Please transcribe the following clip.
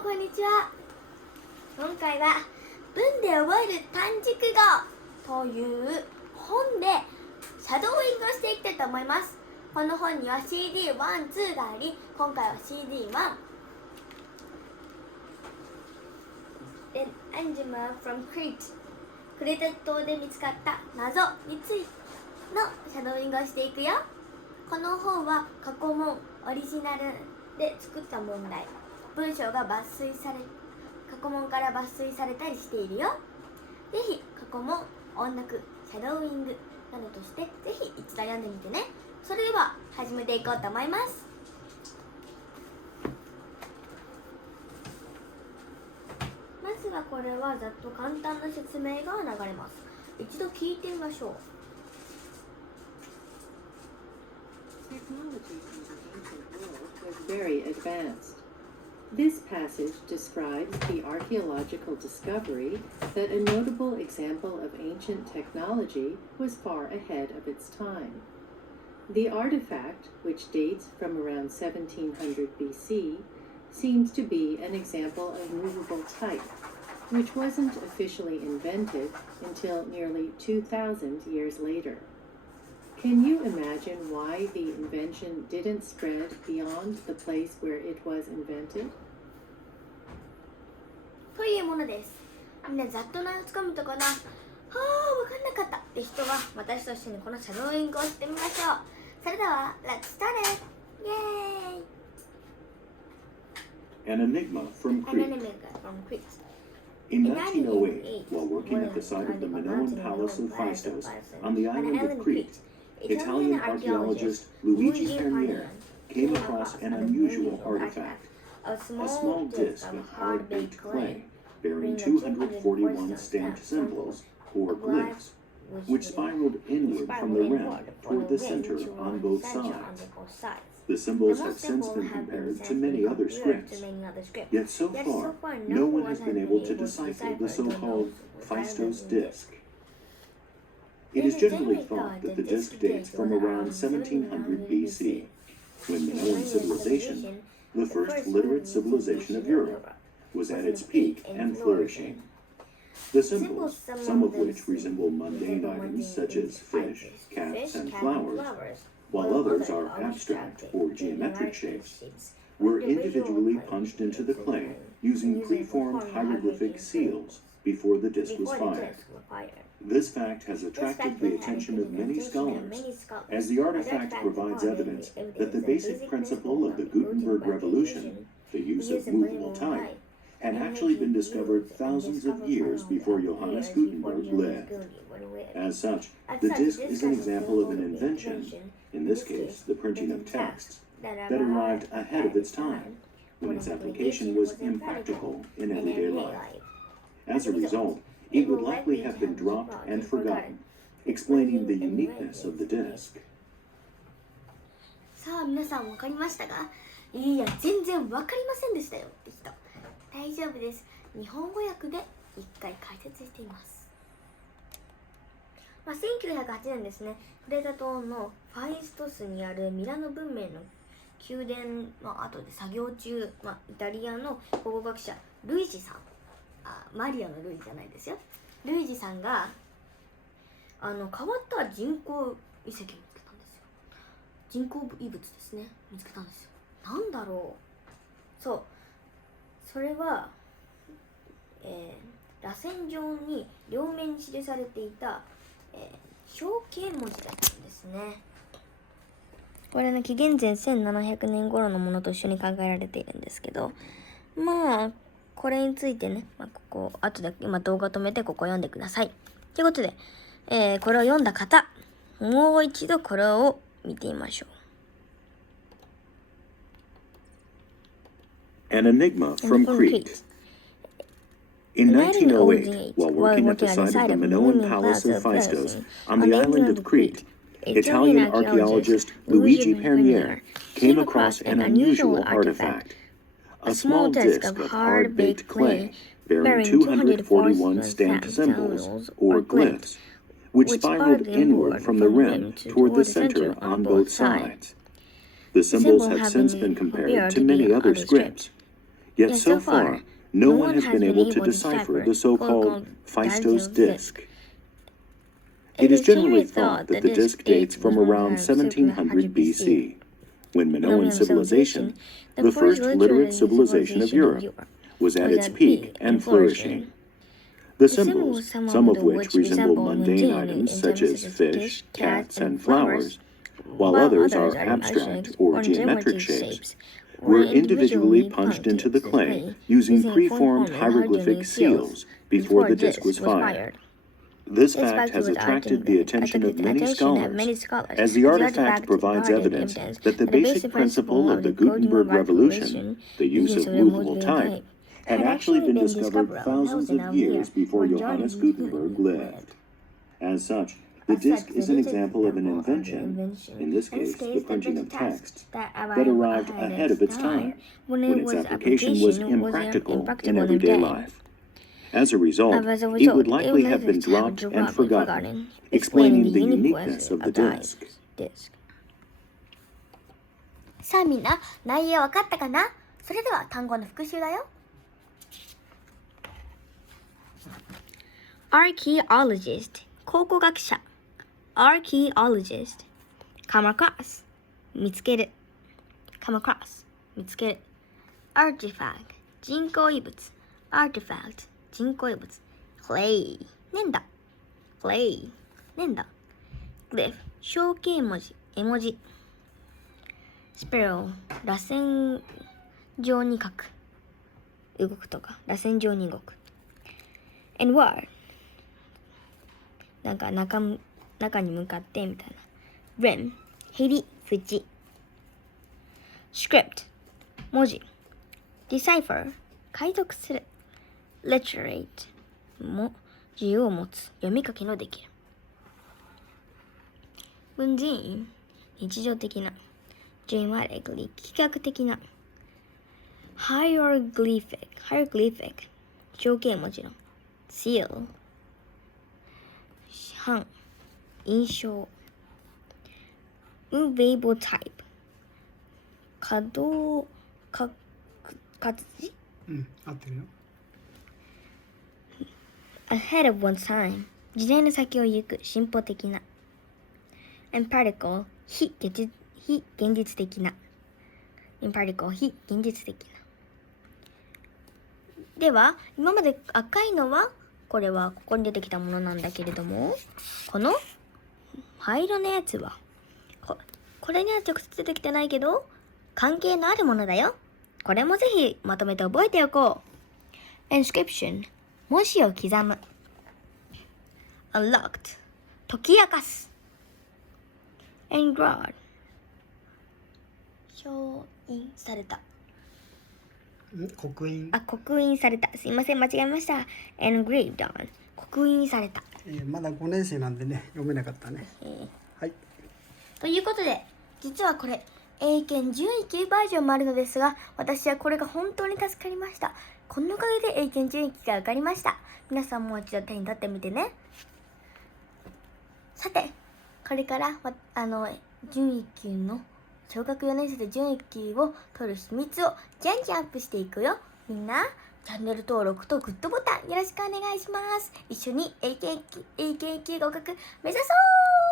こんにちは。今回は文で覚える単熟語という本でシャドーイングをしていきたいと思います。この本には CD1、2があり、今回は CD1 An Angema from Crete クレテ島で見つかった謎についてのシャドーイングをしていくよ。この本は過去問オリジナルで作った問題、文章が抜粋され過去問から抜粋されたりしているよ。ぜひ過去問、音読、シャドーイングなどとしてぜひ一度読んでみてね。それでは始めていこうと思います。まずはこれはざっと簡単な説明が流れます。一度聞いてみましょう。Technology in the ancient world was very advanced. This passage describes the archaeological discovery that a notable example of ancient technology was far ahead of its time. The artifact, which dates from around 1700 BC, seems to be an example of movable type, which wasn't officially invented until nearly 2,000 years later.Can you imagine why the invention didn't spread beyond the place where it was invented? というものです。みんなざっと名をつかむとかな、分かんなかったって人は私と一緒にこのシャドーイングをしてみましょう。それでは Let's start it! イエーイ An enigma from Crete.In 1908, while working at the site of the Minoan Palace of Phaistos on the island of Crete, Italian archaeologist Luigi Pernier came across an unusual artifact, a small disc of hard-baked clay bearing 241 stamped symbols, or glyphs, which spiraled inward from the rim toward the center on both sides. The symbols have since been compared to many other scripts, yet so far, no one has been able to decipher the so-called Phaistos disc.It is generally thought that the disc dates from around 1700 BC, when Minoan civilization, the first literate civilization of Europe, was at its peak and flourishing. The symbols, some of which resemble mundane items such as fish, cats, and flowers, while others are abstract or geometric shapes, were individually punched into the clay using preformed hieroglyphic seals before the disc was fired.This fact has attracted the attention of many scholars, as the artifact provides evidence that the basic principle of the Gutenberg Revolution, the use of movable type, had actually been discovered thousands of years before Johannes Gutenberg lived. As such, the disc is an example of an invention, in this case the printing of texts, that arrived ahead of its time, when its application was impractical in everyday life. As a result,It would likely have been dropped and forgotten, explaining the uniqueness of the disc. さあ皆さん分かりましたか？いや全然分かりませんでしたよって人、大丈夫です。日本語訳で一回解説しています。1908年ですね、クレタ島のファイストスにあるミラノ文明の宮殿の後で作業中、イタリアの考古学者ルイジさん、マリアのルイじゃないですよ。ルイジさんが変わった人工遺跡を見つけたんですよ。人工遺物ですね、見つけたんですよ。なんだろう。そう、それは、螺旋状に両面に記されていた、象形文字だったんですね。これね、紀元前1700年頃のものと一緒に考えられているんですけど、これについてね、ここ後で今動画止めてここ読んでください。ということで、これを読んだ方、もう一度これを見てみましょう。An enigma from Crete. In 1908, while working at the site of the Minoan Palace of Phaistos on the island of Crete, Italian archaeologist Luigi Pernier came across an unusual artifact.A small disc of hard-baked clay bearing 241 stamped symbols, or glyphs, which spiraled inward from the rim toward the center on both sides. The symbols have since been compared to many other scripts, Yet so far, no one has been able to decipher the so-called Phaistos disk. It is generally thought that the disk dates from around 1700 BC, when Minoan civilization, the first literate civilization of Europe, was at its peak and flourishing. The symbols, some of which resemble mundane items such as fish, cats, and flowers, while others are abstract or geometric shapes, were individually punched into the clay using preformed hieroglyphic seals before the disc was fired. This fact has attracted the attention of many scholars, as the artifact provides evidence that the basic principle of the Gutenberg Revolution, the use of movable type, had actually been discovered thousands of years before Johannes Gutenberg lived. As such, the disk is an example of an invention, in this case the printing of text, that arrived ahead of its time, when its application was impractical in everyday life. As a result, it would likely have been dropped and forgotten, explaining the uniqueness of the disk. さあみんな、内容わかったかな？それでは単語の復習だよ。Archaeologist 考古学者 Archaeologist Come across 見つける Come across 見つける Artifact 人工遺物 Artifact 人工遺物 Clay 粘土 Clay 粘土 Glyph 象形文字絵文字 Spiral 螺旋状に書く動くとか螺旋状に動く And word なんか中に向かってみたいな Rim へり縁 Script 文字 Decipher 解読する Literate も字を持つ読み書きのできる文人日常的な Dramatic 力学的な Hieroglyphic 象形文字の Seal 版印象 Movable type 可動活字合ってるよ。Ahead of one's time 時代の先を行く進歩的な Empirical 非現実的な Empirical 非現実的なでは今まで赤いのはこれはここに出てきたものなんだけれどもこの灰色のやつはこれには直接出てきてないけど関係のあるものだよ。これもぜひまとめて覚えておこう。Inscription 文字を刻む Unlocked 解き明かす Engraved 烙印された刻印。刻印された。すいません、間違えました。Engraved on 刻印された。まだ5年生なんでね、読めなかったね。はい。ということで、実はこれ、英検準1級バージョンもあるのですが、私はこれが本当に助かりました。このおかげで英検準1級が受かりました。皆さんもう一度手に取ってみてね。さて、これから準1級の小学4年生で準1級を取る秘密をじゃんじゃんアップしていくよ。みんなチャンネル登録とグッドボタンよろしくお願いします。一緒に英検1級合格目指そう。